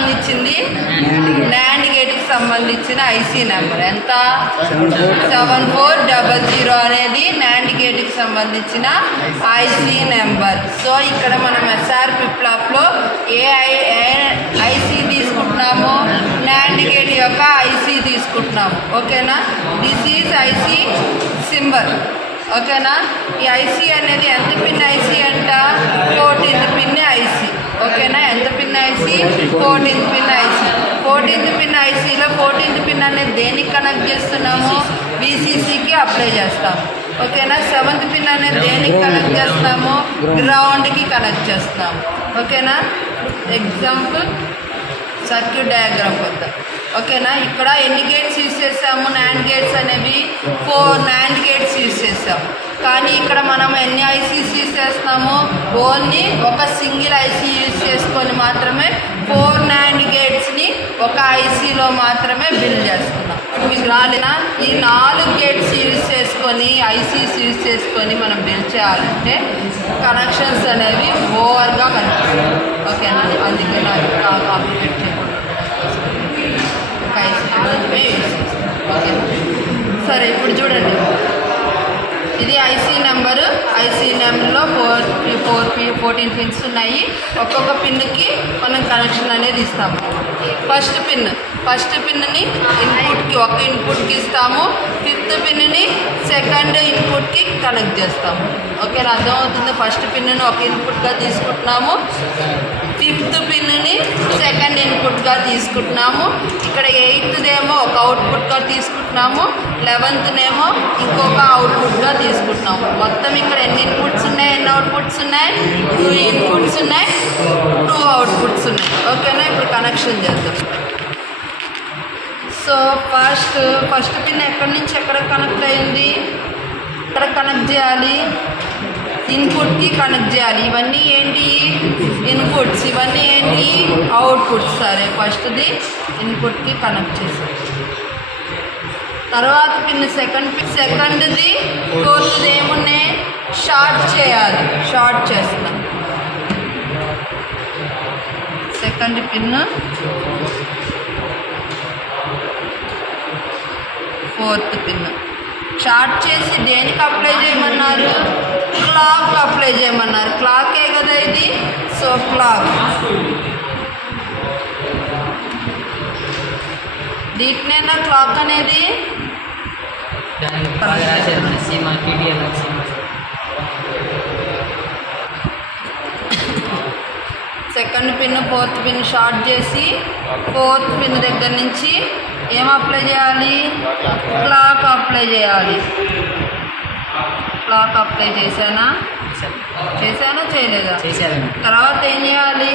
సంబంధించింది నాండ్ గేట్కి సంబంధించిన IC number ఎంత 7400 అనేది నాండ్ గేట్కి సంబంధించిన ఐసీ నెంబర్. సో ఇక్కడ మనం ఎస్ఆర్ ఫ్లిప్-ఫ్లాప్లో ఏ ఐసీ తీసుకుంటున్నాము, నాండ్ గేట్ యొక్క ఐసీ తీసుకుంటున్నాము. ఓకేనా, దిస్ ఈజ్ ఐసీ సింబల్. ఓకేనా, ఈ ఐసీ అనేది ఎంత పిన్ ఐసీ అంట 14th పిన్ ఐసీ. ఓకేనా, ఎంత pin IC 14th pin IC. 14th pin ఐసీలో 14th పిన్ అనేది దేనికి కనెక్ట్ చేస్తున్నాము, విసిసికి అప్లై చేస్తాము. ఓకేనా, 7th పిన్ అనేది దేనికి కనెక్ట్ చేస్తాము, గ్రౌండ్కి కనెక్ట్ చేస్తాము. ఓకేనా, ఎగ్జాంపుల్ సర్క్యూట్ డయాగ్రామ్ వద్ద. ఓకేనా, ఇక్కడ ఎన్ని గేట్స్ యూజ్ చేసాము, నాండ్ గేట్స్ అనేవి 4 నాండ్ గేట్స్ యూజ్ చేసాము. కానీ ఇక్కడ మనం ఎన్ని ఐసీస్ యూజ్ చేస్తున్నాము, ఓన్లీ ఒక సింగిల్ ఐసీ యూజ్ చేసుకొని మాత్రమే 4 నాండ్ గేట్స్ని ఒక ఐసీలో మాత్రమే బిల్డ్ చేస్తున్నాం. మీకు రాలేనా, ఈ 4 గేట్స్ యూజ్ చేసుకొని ఐసీస్ యూజ్ చేసుకొని మనం బిల్డ్ చేయాలంటే కనెక్షన్స్ అనేవి ఓవర్గా కనిపిస్తాయి. ఓకేనా, అందుకే నాకు కాంప్లికేట్ చేయకూడదు, ఒక ఐసీ మాత్రమే యూజ్ చేస్తాం. ఓకేనా, సరే ఇప్పుడు చూడండి, ఇది ఐసీ నెంబరు. ఐసీ నెంబర్లో 14 పిన్స్ ఉన్నాయి. ఒక్కొక్క పిన్కి మనం కనెక్షన్ అనేది ఇస్తాము. ఫస్ట్ పిన్ని ఇన్పుట్కి ఒక ఇన్పుట్కి ఇస్తాము. 5th పిన్ని సెకండ్ ఇన్పుట్కి కనెక్ట్ చేస్తాము. ఓకేనా, అర్థమవుతుంది. ఫస్ట్ పిన్ని ఒక ఇన్పుట్గా తీసుకుంటున్నాము, 5th పిన్ని సెకండ్ ఇన్పుట్గా తీసుకుంటున్నాము. ఇక్కడ 8th ఏమో ఒక అవుట్పుట్గా తీసుకుంటున్నాము, 11th ఏమో ఇంకొక అవుట్పుట్గా తీసుకుంటున్నాము. మొత్తం ఇక్కడ ఎన్ని ఇన్పుట్స్ ఉన్నాయి, ఎన్ని అవుట్పుట్స్ ఉన్నాయి, 2 ఇన్పుట్స్ ఉన్నాయి, 2 అవుట్పుట్స్ ఉన్నాయి. ఓకేనా, ఇప్పుడు కనెక్షన్ చేద్దాం. సో ఫస్ట్ పిన్ ఎక్కడి నుంచి ఎక్కడ కనెక్ట్ అయింది, ఎక్కడ కనెక్ట్ చేయాలి, ఇన్పుట్కి కనెక్ట్ చేయాలి. ఇవన్నీ ఏంటి, ఇన్పుట్స్, ఇవన్నీ ఏంటి, అవుట్పుట్స్. సరే, ఫస్ట్ది ఇన్పుట్కి కనెక్ట్ చేసాం. తర్వాత పిన్ సెకండ్ది 4th ఏమున్నాయి, షార్ట్ చేయాలి. షార్ట్ చేస్తాం. Second pin, 4th pin short చేసి దేనికి అప్లై చేయమన్నారు, క్లాక్ అప్లై చేయమన్నారు. క్లాకే కదా ఇది, సో క్లాక్. దీంట్నేనా క్లాక్ అనేది, second pin 4th pin short చేసి 4th పిన్ దగ్గర నుంచి ఏం అప్లై చేయాలి, క్లాక్ అప్లై చేయాలి. క్లాక్ అప్లై చేశానా చేయలేదా, తర్వాత ఏం చేయాలి,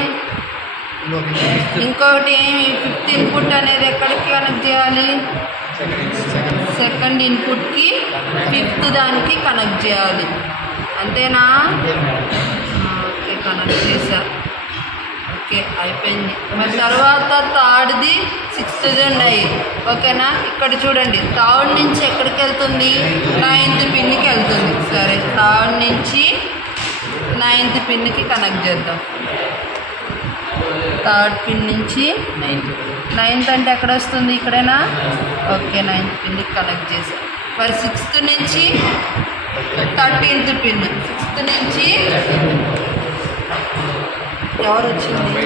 ఇంకొకటి ఏమి 5th ఇన్పుట్ అనేది ఎక్కడికి కనెక్ట్ చేయాలి, సెకండ్ ఇన్పుట్కి 5th దానికి కనెక్ట్ చేయాలి. అంతేనా, ఓకే, కనెక్ట్ చేశా. ఓకే, అయిపోయింది. మరి తర్వాత థర్డ్ది 6th ఉన్నాయి. ఓకేనా, ఇక్కడ చూడండి, థర్డ్ నుంచి ఎక్కడికి వెళ్తుంది, 9th పిన్కి వెళ్తుంది. సరే, థర్డ్ నుంచి 9th పిన్కి కనెక్ట్ చేద్దాం. థర్డ్ పిన్ నుంచి 9th అంటే ఎక్కడ వస్తుంది, ఇక్కడేనా. ఓకే, 9th పిన్కి కనెక్ట్ చేసాం. మరి 6th నుంచి 13th పిన్, 6th నుంచి ఎవరు వచ్చింది,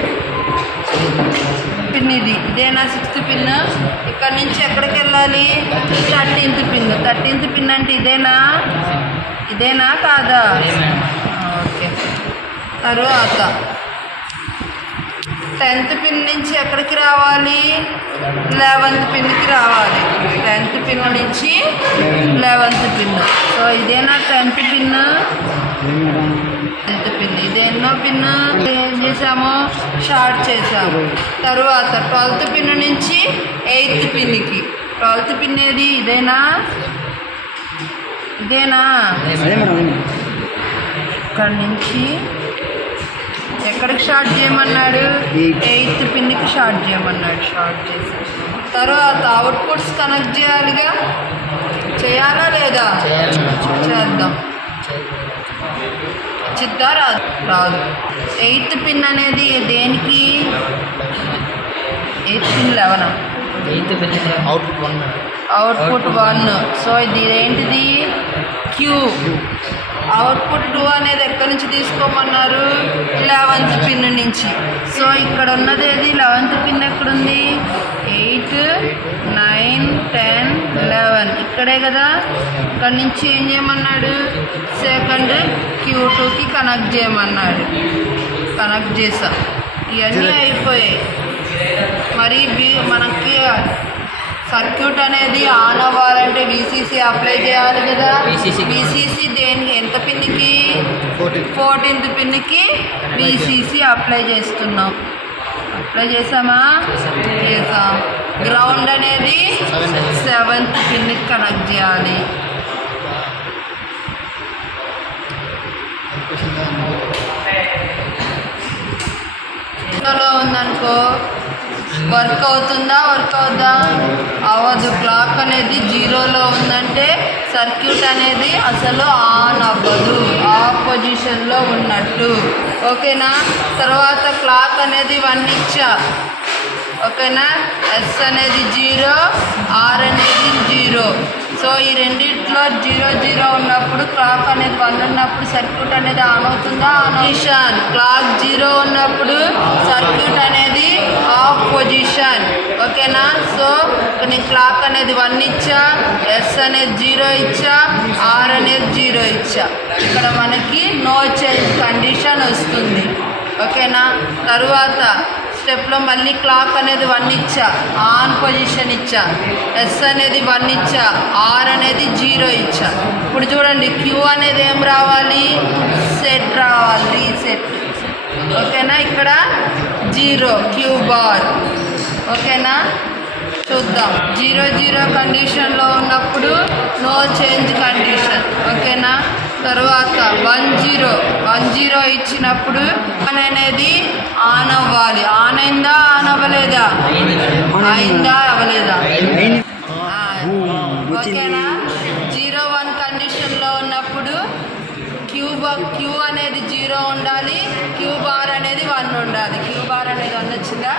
పిన్ ఇదేనా 6th పిన్. ఇక్కడ నుంచి ఎక్కడికి వెళ్ళాలి, 13th పిన్. 13th పిన్ అంటే ఇదేనా కాదా, ఓకే. తర్వాత 10th పిన్ నుంచి ఎక్కడికి రావాలి, 11th పిన్కి రావాలి. 10th పిన్ నుంచి 11th పిన్. సో ఇదేనా 10th pin, 10th pin. ఇదేనో pin ఏం చేసాము, షార్ట్ చేసాము. తరువాత 12th పిన్ నుంచి 8th పిన్కి. 12th పిన్ ఏది, ఇదేనా ఇక్కడ నుంచి ఎక్కడికి షార్ట్ చేయమన్నాడు, 8th పిన్కి షార్ట్ చేయమన్నాడు. షార్ట్ చేసి తర్వాత అవుట్పుట్స్ కనెక్ట్ చేయాలిగా, చేయాలా లేదా, చేద్దాం. చిత్తా రాదు. 8th పిన్ అనేది దేనికి, 8 పిన్ 11 అవుట్పుట్ 1. సో ఇది ఏంటిది క్యూ. అవుట్పుట్ 2 అనేది ఎక్కడి నుంచి తీసుకోమన్నారు 11th పిన్ నుంచి. సో ఇక్కడ ఉన్నది ఏది 11th పిన్ ఎక్కడుంది 8 9 10 11 ఇక్కడే కదా. ఇక్కడ నుంచి ఏం చేయమన్నాడు సెకండ్ Q2కి కనెక్ట్ చేయమన్నాడు. కనెక్ట్ చేసాం. ఇవన్నీ అయిపోయాయి. మరి మనకి సర్క్యూట్ అనేది ఆన్ అవ్వాలంటే VCC అప్లై చేయాలి కదా. VCC దేనికి ఎంత పిన్నికి 14th పిన్నికి VCC అప్లై చేస్తున్నాం. అప్లై చేసామా చేసాం. గ్రౌండ్ అనేది 7th పిన్కి కనెక్ట్ చేయాలి. ఇందులో ఉందనుకో వర్క్ అవుతుందా వర్క్ అవుద్దా అవ్వదు. క్లాక్ అనేది 0లో ఉందంటే సర్క్యూట్ అనేది అసలు ఆన్ అవ్వదు, ఆఫ్ పొజిషన్లో ఉన్నట్టు. ఓకేనా. తర్వాత క్లాక్ అనేది 1 ఇచ్చా. ఓకేనా. S అనేది 0, R అనేది 0. సో ఈ రెండిట్లో 0 0 ఉన్నప్పుడు క్లాక్ అనేది 1 ఉన్నప్పుడు సర్క్యూట్ అనేది ఆన్ అవుతుందా పొజిషన్. క్లాక్ 0 ఉన్నప్పుడు సర్క్యూట్ అనేది ఆఫ్ పొజిషన్. ఓకేనా. సో నేను క్లాక్ అనేది 1 ఇచ్చా, S అనేది 0 ఇచ్చా, R అనేది 0 ఇచ్చా. ఇక్కడ మనకి నో చేంజ్ కండిషన్ వస్తుంది. ఓకేనా. తరువాత స్టెప్లో మళ్ళీ క్లాక్ అనేది 1 ఇచ్చా, ఆన్ పొజిషన్ ఇచ్చా, S అనేది 1 ఇచ్చా, R అనేది 0 ఇచ్చా. ఇప్పుడు చూడండి Q అనేది ఏం రావాలి సెట్ రావాలి, రీసెట్. ఓకేనా. ఇక్కడ 0 Q బార్. ఓకేనా. చూద్దాం 0 0 కండిషన్లో ఉన్నప్పుడు నో చేంజ్ కండిషన్. ఓకేనా. తర్వాత 1 0 ఇచ్చినప్పుడు అనేది ఆన్ అవ్వాలి. ఆన్ అయిందా ఆన్ అవ్వలేదా అయిందా అవ్వలేదా. ఓకేనా. 0 1 కండిషన్లో ఉన్నప్పుడు క్యూ అనేది 0 ఉండాలి, క్యూ బార్ అనేది 1 ఉండాలి. క్యూ బార్ అనేది 1 వచ్చిందా